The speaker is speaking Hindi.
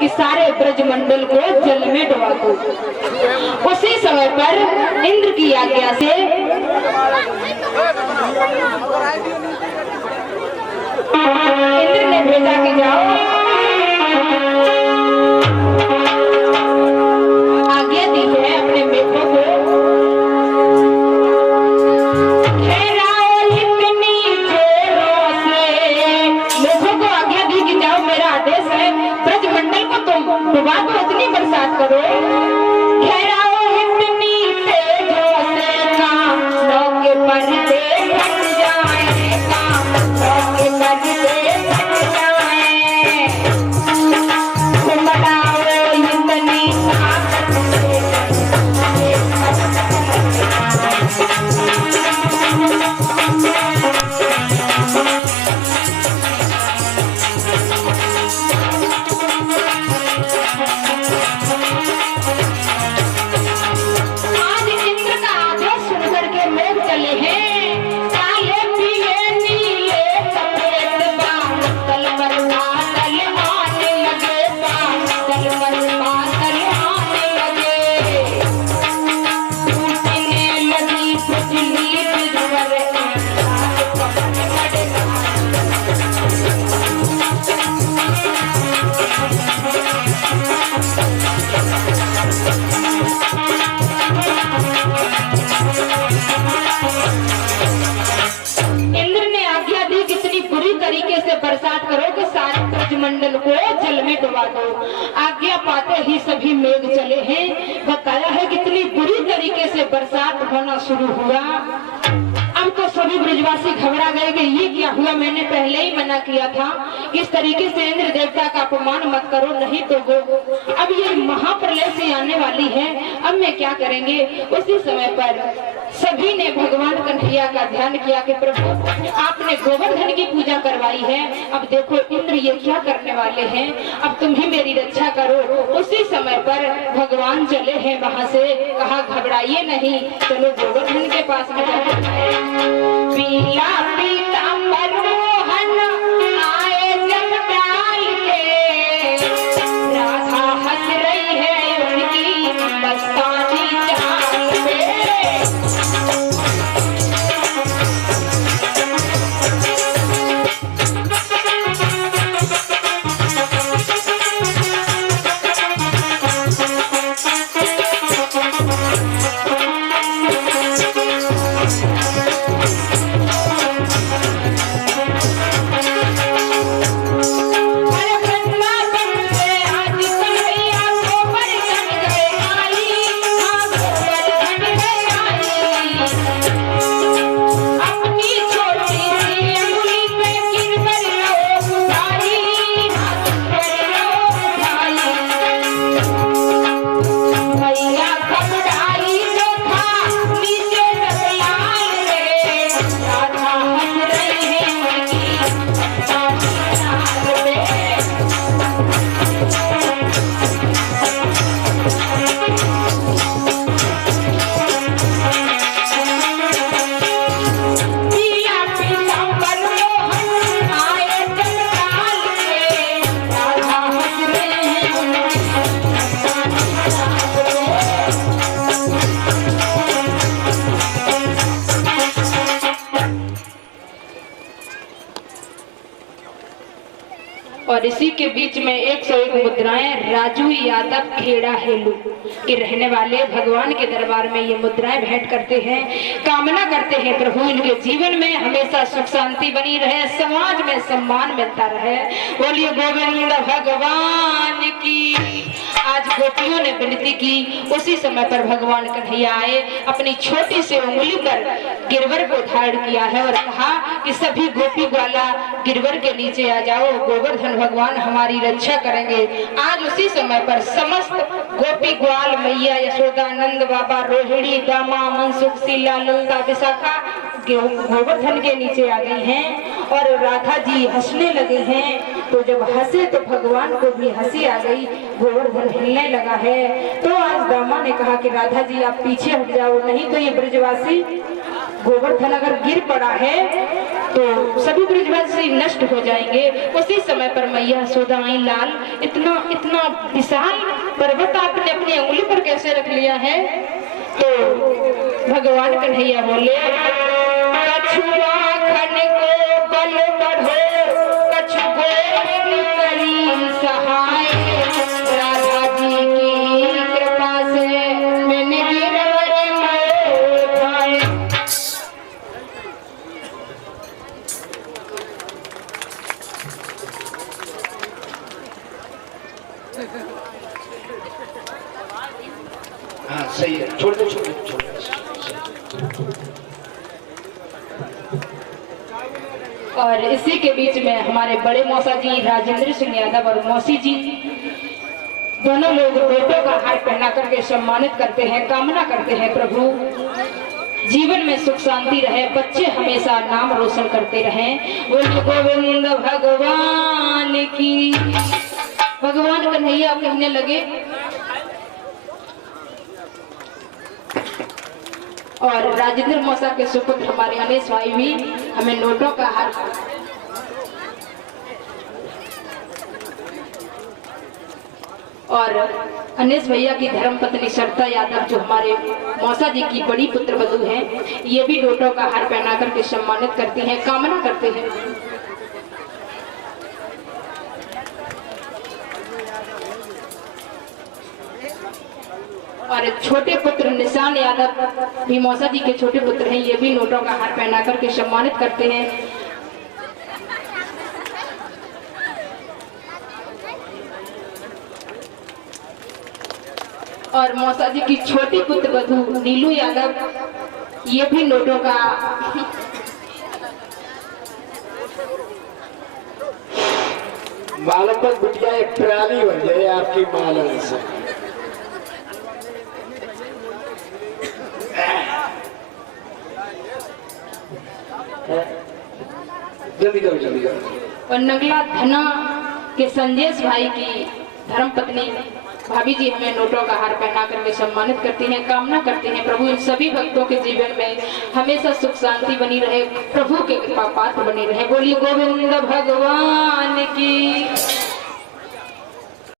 कि सारे ब्रजमंडल को जल में डुबा दो। उसी समय पर इंद्र की आज्ञा से इंद्र ने भेजा कि जाओ, आज्ञा दी है अपने मेघों को, डुबा दो, इतनी बरसात करो, घेराओ इतनी तेजों से कांटों के पर्दे फट जाएं, कांटों के पर्दे फट जाएं, उमड़ाओ इतनी ताकत से बरसात करो कि सारे ब्रजमंडल को जल में डुबा दो। आज्ञा पाते ही सभी मेघ चले हैं। बताया है कितनी बुरी तरीके से बरसात होना शुरू हुआ। अब तो सभी ब्रजवासी घबरा गए कि ये क्या हुआ, मैंने पहले ही मना किया था इस तरीके से इंद्र देवता का अपमान मत करो, नहीं तो अब ये महाप्रलय से आने वाली है, अब मैं क्या करेंगे। उसी समय पर सभी ने भगवान कन्हैया का ध्यान किया कि प्रभु आपने गोवर्धन की पूजा करवाई है, अब देखो इंद्र ये क्या करने वाले हैं, अब तुम ही मेरी रक्षा करो। उसी समय पर भगवान चले हैं वहां से, कहा घबराइए नहीं, चलो गोवर्धन के पास में जाते। पीला पीतांबर मोहन आए जब डाल के, राधा हंस रही है उनकी मस्तानी चाल पे। और इसी के बीच में 101 मुद्राएं राजू यादव खेड़ा हेलू के रहने वाले भगवान के दरबार में ये मुद्राएं भेंट करते हैं, कामना करते हैं प्रभु इनके जीवन में हमेशा सुख शांति बनी रहे, समाज में सम्मान मिलता रहे। बोलिए गोविंद भगवान की। आज गोपियों ने विनती की, उसी समय पर भगवान कन्हैया आए, अपनी छोटी सी उंगली पर गिरवर को धारण किया है और कहा कि सभी गोपी ग्वाला गिरवर के नीचे आ जाओ, गोवर्धन भगवान हमारी रक्षा करेंगे। आज उसी समय पर समस्त गोपी ग्वाल मैया यशोदा, नंद बाबा, रोहिणी, दामा, मनसुख, शीला, ललता, विशाखा गोवर्धन के नीचे आ गई हैं और राधा जी हंसने लगे हैं। तो जब हंसे तो भगवान को भी हंसी आ गई, गोवर्धन हिलने लगा है। तो आज दामा ने कहा कि राधा जी आप पीछे हट जाओ, नहीं तो ये ब्रजवासी गोवर्धन अगर गिर पड़ा है तो सभी ब्रजवासी नष्ट हो जाएंगे। उसी समय पर मैया यशोदा आई, लाल इतना इतना विशाल पर्वत आपने अपनी उंगली पर कैसे रख लिया है? तो भगवान कन्हैया बोले, कछुआ खन को बल बढ़ो, कछु गोविंद करी सहाय, राधा जी की कृपा से मैंने गिरवर मोर खाए। हाँ सही है, छोड़ दो छोड़ दो छोड़ दो। और इसी के बीच में हमारे बड़े मौसा जी राजेंद्र सिंह यादव और मौसी जी दोनों लोग बेटों का हार पहना करके सम्मानित करते हैं, कामना करते हैं प्रभु जीवन में सुख शांति रहे, बच्चे हमेशा नाम रोशन करते रहें। बोलिए गोविंद भगवान की। भगवान कन्हैया कहने लगे और राजेंद्र मौसा के सुपुत्र हमारे अनेश भाई भी हमें नोटों का हार और अनेश भैया की धर्मपत्नी सरिता यादव जो हमारे मौसा जी की बड़ी पुत्र वधू हैं, ये भी नोटों का हार पहना करके सम्मानित करती हैं, कामना करते हैं। और छोटे पुत्र निशान यादव भी मौसा जी के छोटे पुत्र हैं, ये भी नोटों का हार पहना करके सम्मानित करते हैं। और मौसा जी की छोटी पुत्र वधू नीलू यादव, ये भी नोटों का मालूम पर बिटिया एक प्राणी बन जाए आपकी मालूम से। जल्दी करो जल्दी करो। और नगला धना के संजेश भाई की धर्मपत्नी भाभी जी हमें नोटों का हार पहना करके सम्मानित करती हैं, कामना करते हैं प्रभु इन सभी भक्तों के जीवन में हमेशा सुख शांति बनी रहे, प्रभु के कृपा पात्र बनी रहे। बोलिए गोविंद भगवान की।